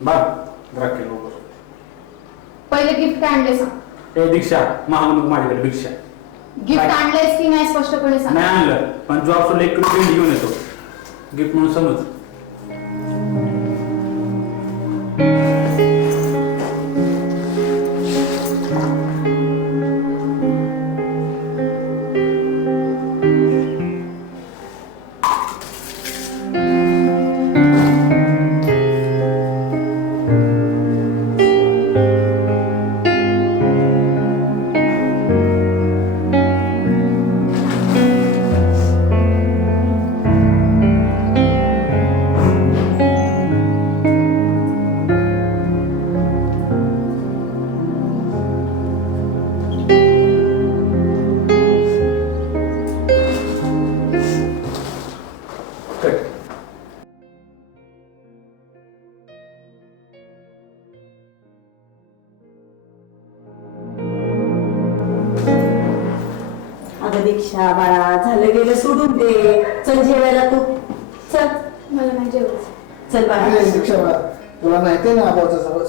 लवकर पहिले गिफ्ट काय आणले सांग. ए दीक्षा महामनूक माझ्याकडे भिक्षा गिफ्ट आणलेस की नाही स्पष्टपणे सांग. नाही आणलं पण जॉब सोडलं एक पेंडी घेऊन येतो गिफ्ट म्हणून समज. अगं दीक्षा बाळा झालं गेलं सोडून दे. चल जेवायला तू. चल मला नाही जेवायचं. चल बाळा. दीक्षा तुला माहिती आहे ना आबाचा